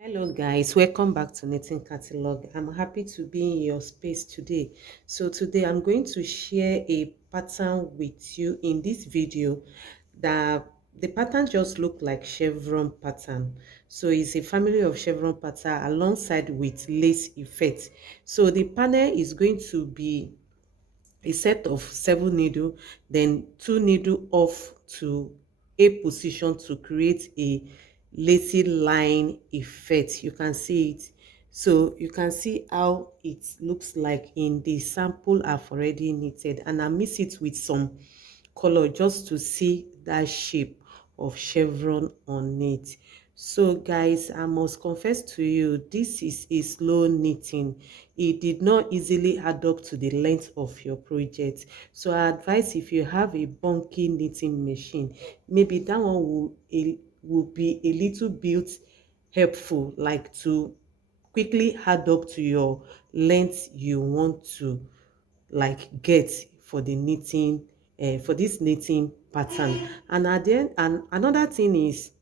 Hello guys, welcome back to Knitting Catalog. I'm happy to be in your space today. So today I'm going to share a pattern with you in this video that the pattern just look like chevron pattern. So it's a family of chevron pattern alongside with lace effect. So the panel is going to be a set of 7 needle, then 2 needle off to a position to create a lacy line effect. You can see it. So you can see how it looks like in the sample I've already knitted, and I mix it with some color just to see that shape of chevron on it. So guys, I must confess to you, this is a slow knitting. It did not easily add up to the length of your project. So I advise, if you have a bunky knitting machine, maybe that one will be a little bit helpful, like to quickly add up to your length you want to like get for the knitting, for this knitting pattern. And at the end, and another thing is,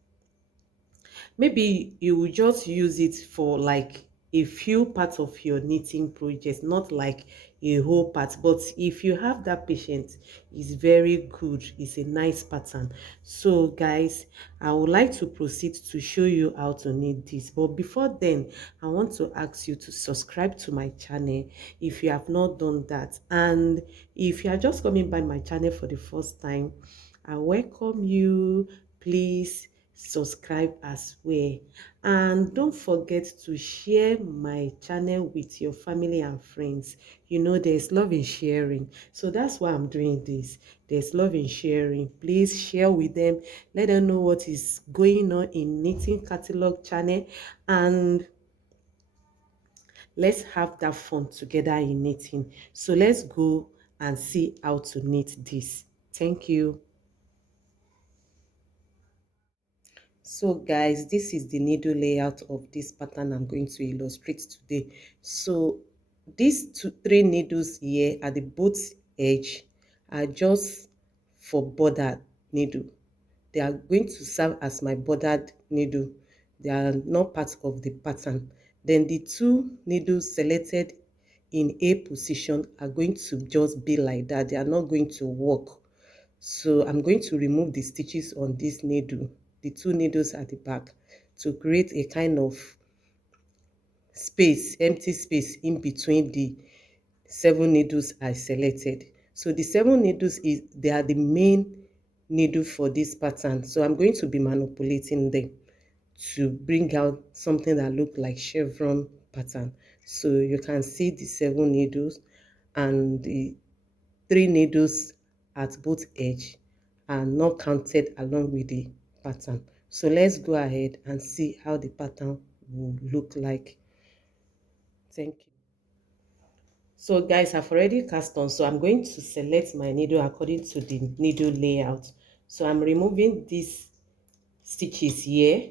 maybe you will just use it for like a few parts of your knitting project, not like a whole part. But if you have that patience, it's very good. It's a nice pattern. So guys, I would like to proceed to show you how to knit this. But before then, I want to ask you to subscribe to my channel if you have not done that. And if you are just coming by my channel for the first time, I welcome you. Please subscribe as well, and don't forget to share my channel with your family and friends. You know, there's love in sharing, so that's why I'm doing this. There's love in sharing. Please share with them, let them know what is going on in Knitting Catalog channel, and let's have that fun together in knitting. So let's go and see how to knit this. Thank you. So guys, this is the needle layout of this pattern I'm going to illustrate today. So these three needles here at the both edge are just for border needle. They are going to serve as my bordered needle. They are not part of the pattern. Then the two needles selected in a position are going to just be like that. They are not going to work. So I'm going to remove the stitches on this needle, the two needles at the back, to create a kind of space, empty space in between the 7 needles I selected. So the 7 needles, they are the main needle for this pattern. So I'm going to be manipulating them to bring out something that look like chevron pattern. So you can see the 7 needles, and the 3 needles at both edge are not counted along with the pattern. So let's go ahead and see how the pattern will look like. Thank you. So guys, I've already cast on, so I'm going to select my needle according to the needle layout. So I'm removing these stitches here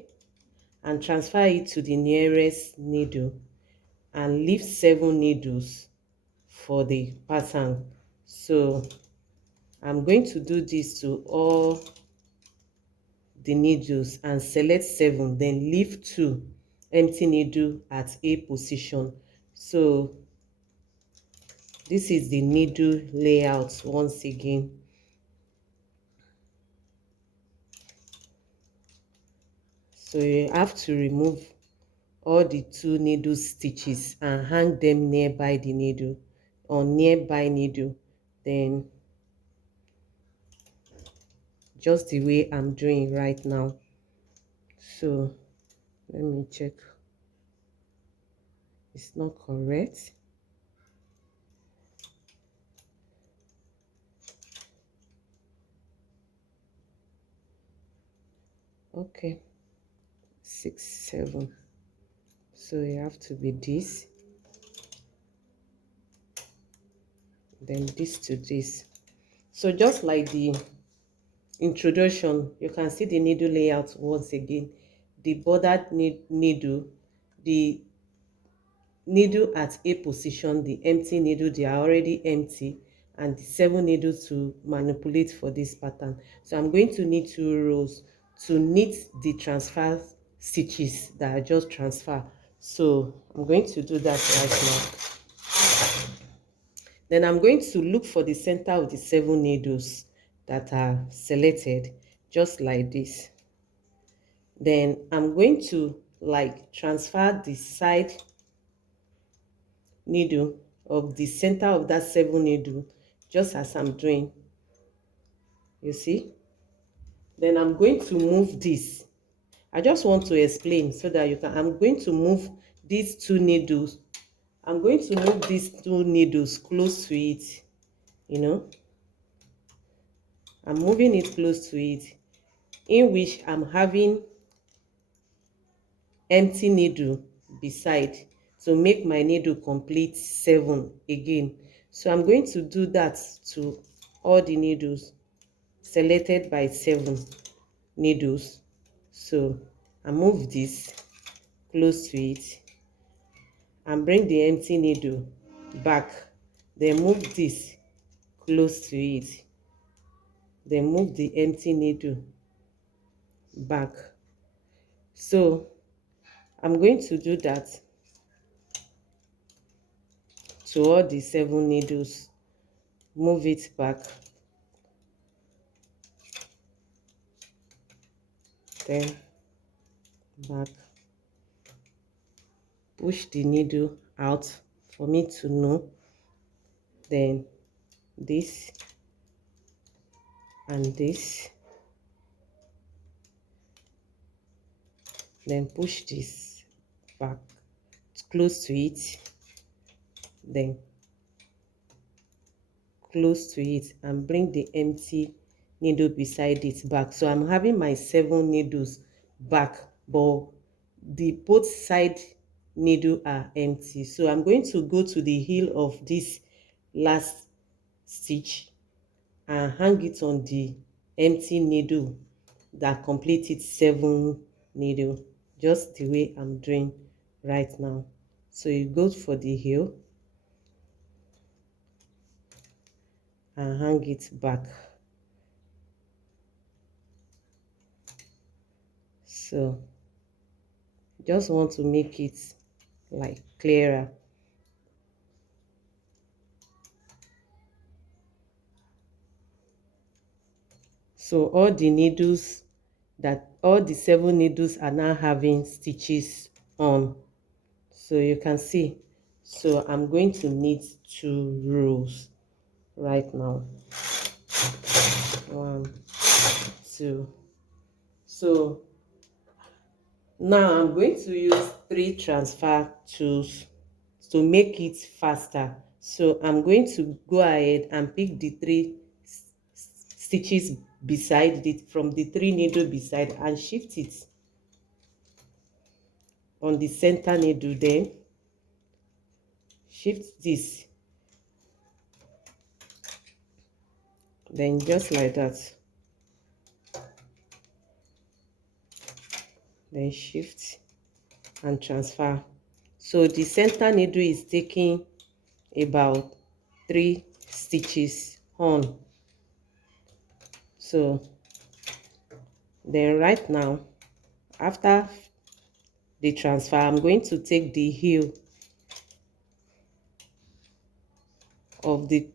and transfer it to the nearest needle and leave 7 needles for the pattern. So I'm going to do this to all the needles and select 7, then leave 2 empty needle at a position. So this is the needle layout once again. So you have to remove all the 2 needle stitches and hang them nearby the needle or nearby needle, then just the way I'm doing right now. So let me check, it's not correct. Okay, 6 7, so you have to be this, then this to this. So just like the introduction, you can see the needle layout once again. The bordered needle, the needle at a position, the empty needle, they are already empty, and the 7 needles to manipulate for this pattern. So I'm going to knit 2 rows to knit the transfer stitches that I just transfer. So I'm going to do that right now. Then I'm going to look for the center of the 7 needles that are selected, just like this. Then I'm going to like transfer the side needle of the center of that 7 needle, just as I'm doing. You see? Then I'm going to move this. I just want to explain so that you can. I'm going to move these 2 needles. I'm going to move these 2 needles close to it. You know, I'm moving it close to it, in which I'm having empty needle beside to make my needle complete 7 again. So I'm going to do that to all the needles selected by 7 needles. So I move this close to it and bring the empty needle back, then move this close to it, then move the empty needle back. So I'm going to do that to all the 7 needles. Move it back, then back, push the needle out for me to know, then this and this, then push this back close to it, then close to it and bring the empty needle beside it back. So I'm having my 7 needles back, but the both side needle are empty. So I'm going to go to the heel of this last stitch and hang it on the empty needle that completed 7 needle, just the way I'm doing right now. So you go for the heel and hang it back. So just want to make it like clearer. So all the needles, that all the 7 needles are now having stitches on, so you can see. So I'm going to knit 2 rows right now. 1, 2. So now I'm going to use 3 transfer tools to make it faster. So I'm going to go ahead and pick the 3 stitches beside it from the 3 needle beside and shift it on the center needle, then shift this, then just like that, then shift and transfer. So the center needle is taking about 3 stitches on. So then right now, after the transfer, I'm going to take the heel of the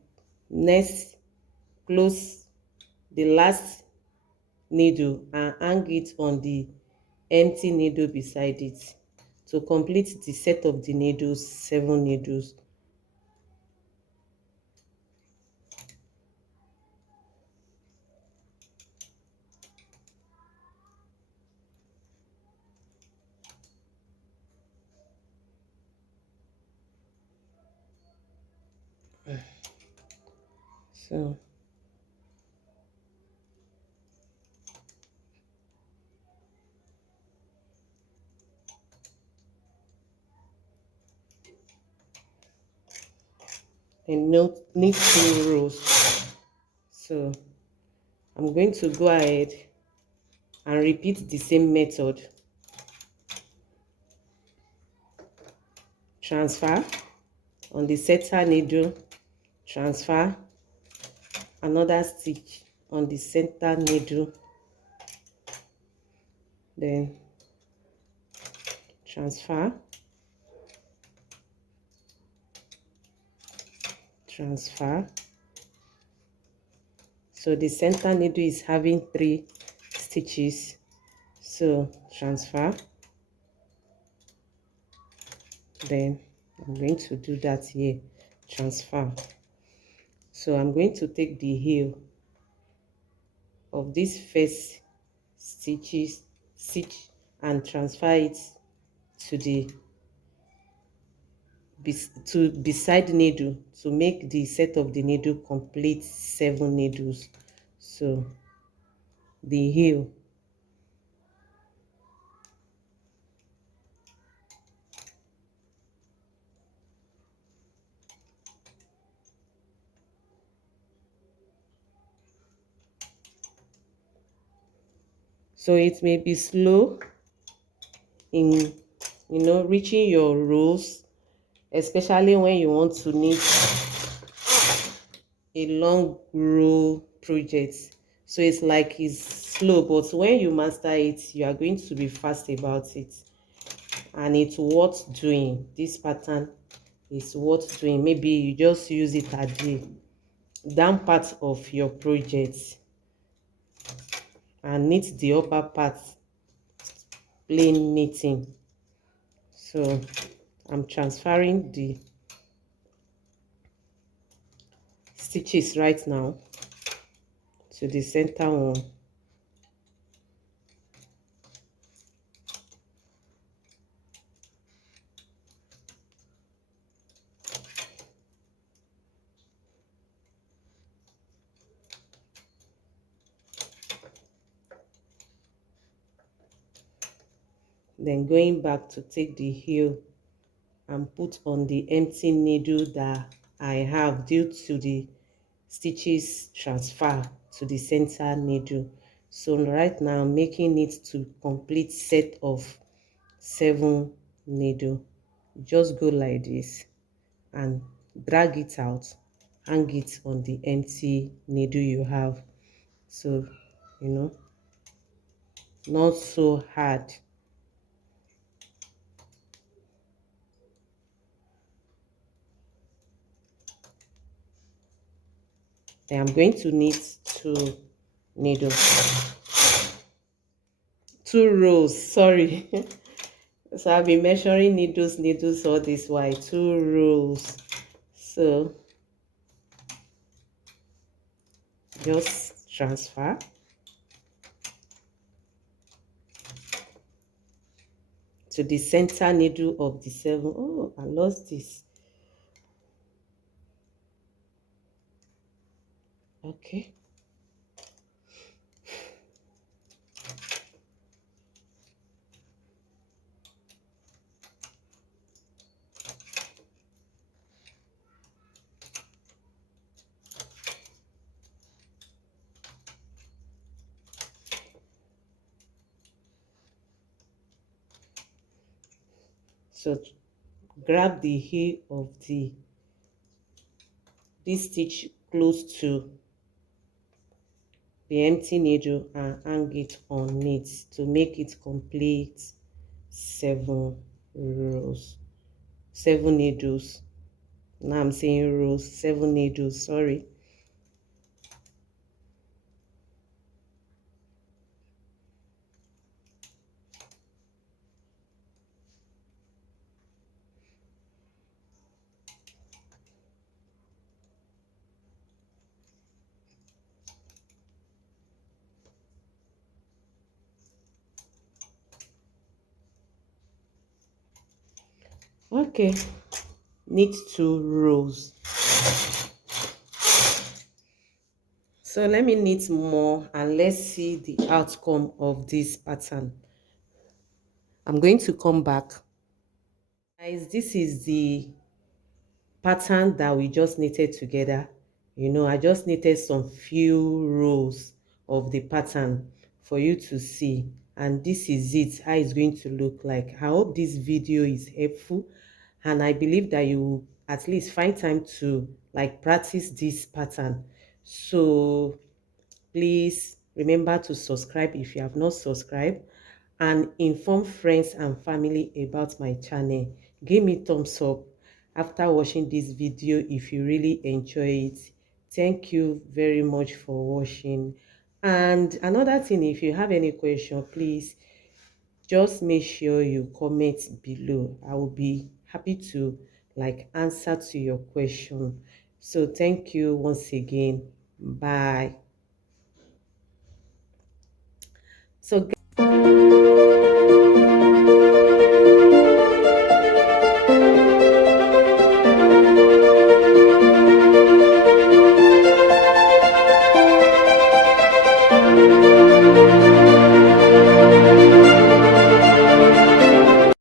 next close the last needle and hang it on the empty needle beside it to complete the set of the needles, 7 needles. So and knit 2 rows. So I'm going to go ahead and repeat the same method. Transfer on the center needle, transfer another stitch on the center needle, then transfer, transfer. So the center needle is having 3 stitches, so transfer. Then I'm going to do that here, transfer. So I'm going to take the heel of this first stitch and transfer it to the beside needle to make the set of the needle complete 7 needles. So the heel, so it may be slow in reaching your rows, especially when you want to knit a long row project. So it's like it's slow, but when you master it, you are going to be fast about it, and it's worth doing. This pattern is worth doing. Maybe you just use it at the down part of your project and knit the upper part plain knitting. So I'm transferring the stitches right now to the center one. Then going back to take the heel and put on the empty needle that I have due to the stitches transfer to the center needle. So right now I'm making it to complete set of 7 needle. Just go like this and drag it out, hang it on the empty needle you have. So not so hard. Then I'm going to knit 2 needles, 2 rows, sorry. So I've been measuring needles all this while, 2 rows. So just transfer to the center needle of the 7. Oh, I lost this. Okay. So grab the heel of this stitch close to the empty needle and hang it on it to make it complete 7 rows, 7 needles. Now I'm saying rows, 7 needles, sorry. Okay, knit 2 rows. So let me knit more and let's see the outcome of this pattern. I'm going to come back. Guys, this is the pattern that we just knitted together. I just knitted some few rows of the pattern for you to see, and this is it, how it's going to look like. I hope this video is helpful, and I believe that you will at least find time to practice this pattern. So please remember to subscribe if you have not subscribed, and inform friends and family about my channel. Give me thumbs up after watching this video if you really enjoy it. Thank you very much for watching. And another thing, if you have any question, please just make sure you comment below. I will be happy to answer to your question. So thank you once again. Bye. So